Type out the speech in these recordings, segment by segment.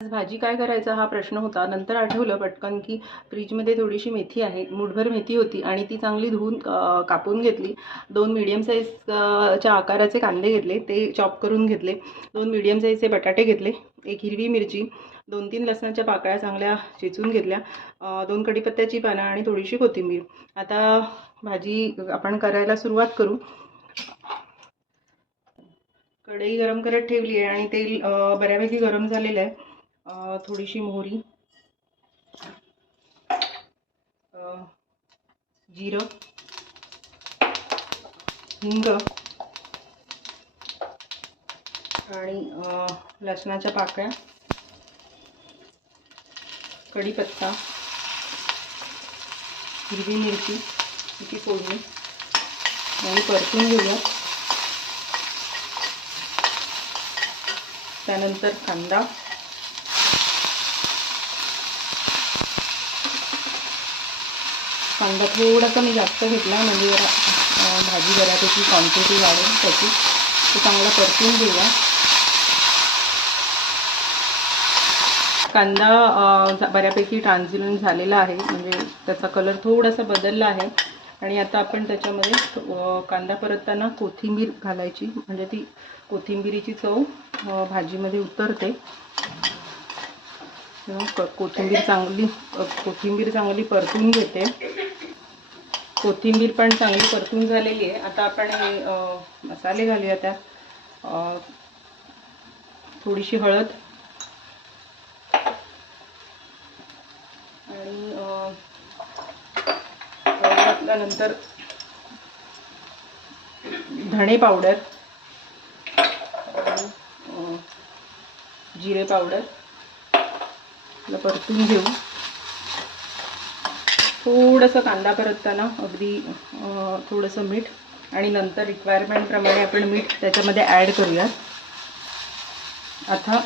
आज भाजी काय करायचा हा प्रश्न होता. नंतर आठवलं पटकन की फ्रीजमध्ये थोडीशी मेथी आहे. मुठभर मेथी होती आणि ती चांगली धुवून कापून घेतली. दोन मीडियम साईजच्या आकाराचे कांदे घेतले. ते चॉप करून घेतले. दोन मीडियम साईजचे बटाटे घेतले. एक हिरवी मिरची दोन तीन लसणाच्या पाकळ्या चांगल्या चिचून घेतल्या. दोन कढीपत्त्याची पानं आणि थोडीशी कोथिंबीर. आता भाजी आपण करायला सुरुवात करू. कढई गरम करत ठेवली आहे आणि तेल बऱ्यापैकी गरम झालेलं आहे. थोडीशी मोहरी. जिरं. हिंग. आणि लसणाच्या पाकळ्या. कढीपत्ता. हिरवी मिरची. हिची फोडणी. आणि परतून घेऊया. त्यानंतर कांदा. कांदा थोडासा मी जास्त घेतला म्हणजे जरा अं, भाजी बऱ्यापैकी क्वांटिटी वाढेल त्याची. तो चांगला परतून घेऊया. कांदा बऱ्यापैकी ट्रान्झिलंट झालेला आहे म्हणजे त्याचा कलर थोडासा बदलला आहे. आणि आता आपण त्याच्यामध्ये कांदा परतताना कोथिंबीर घालायची. म्हणजे ती कोथिंबिरीची चव भाजीमध्ये उतरते. कोथिंबीर चांगली कोथिंबीर चांगली परतून घेते. कोथिंबीर पण चांगली परतून झालेली आहे. आता आपण हे मसाले घालूया त्यात. थोडीशी हळद. आणि नंतर घातल्यानंतर धणे पावडर. जिरे पावडर. परतून घेऊ. थोडंसं कांदा परतताना अगदी थोडंसं मीठ आणि नंतर रिक्वायरमेंटप्रमाणे आपण मीठ त्याच्यामध्ये ॲड करूयात. आता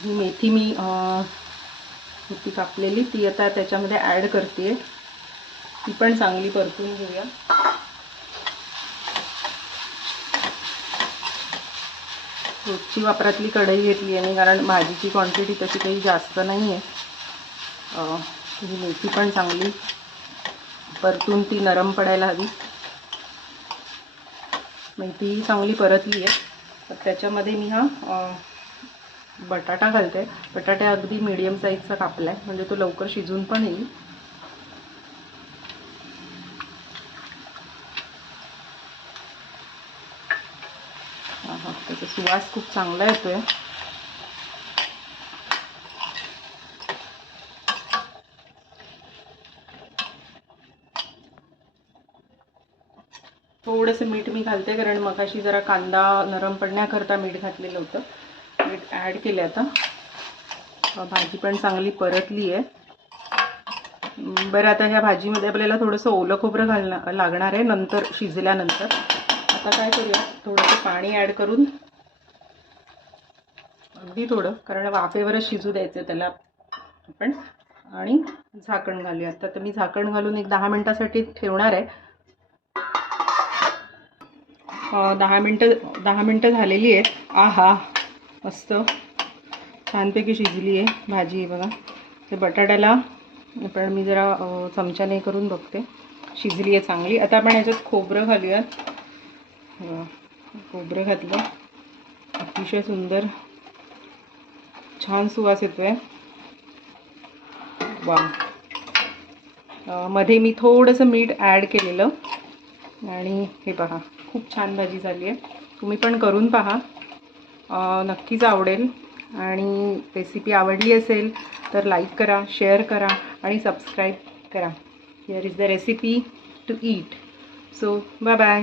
ही मेथी मी होती कापलेली ती आता त्याच्यामध्ये ॲड करते ती पण चांगली परतून घेऊया. रोजची वापरातली कढई घेतली आहे मी कारण भाजीची क्वांटिटी तशी काही जास्त नाही आहे ही मेथी पण चांगली. परतून ती नरम पडायला हवी. मेथी ही चांगली परतली आहे. तर त्याच्यामध्ये मी हा बटाटा घालते. बटाटा अगदी मिडियम साईजचा कापला आहे म्हणजे तो लवकर शिजून पण येईल. त्याचा सुवास खूप चांगला येतोय. थोडंसं मीठ मी घालते कारण मगाशी जरा कांदा नरम पडण्याकरता मीठ घातलेलं होतं. मीठ ॲड केले आता. भाजी पण चांगली परतली आहे बरं आता ह्या भाजीमध्ये आपल्याला थोडंसं ओलं खोबरं घालणं लागणार आहे नंतर शिजल्यानंतर. आता काय करूया थोडंसं पाणी ॲड करून अगदी थोडं कारण वाफेवरच शिजू द्यायचं त्याला आपण. आणि झाकण घालूया. आता तर मी झाकण घालून एक दहा मिनटासाठी ठेवणार आहे. दहा मिनटं दहा मिनटं झालेली आहेत. आहा मस्त. छानपैकी शिजली आहे भाजी आहे बघा. ते बटाट्याला पण मी जरा चमच्याने करून बघते. शिजली आहे चांगली. आता आपण याच्यात खोबरं घालूयात. खोबरं घातलं. अतिशय सुंदर छान सुवास येतोय. वा मध्ये मी थोडंसं मीठ ॲड केलेलं. आणि हे पहा खूप छान भाजी झाली आहे. तुम्ही पण करून पहा. नक्कीच आवडेल. आणि रेसिपी आवडली असेल तर लाईक करा शेअर करा आणि सबस्क्राईब करा. Here is the recipe to eat so bye bye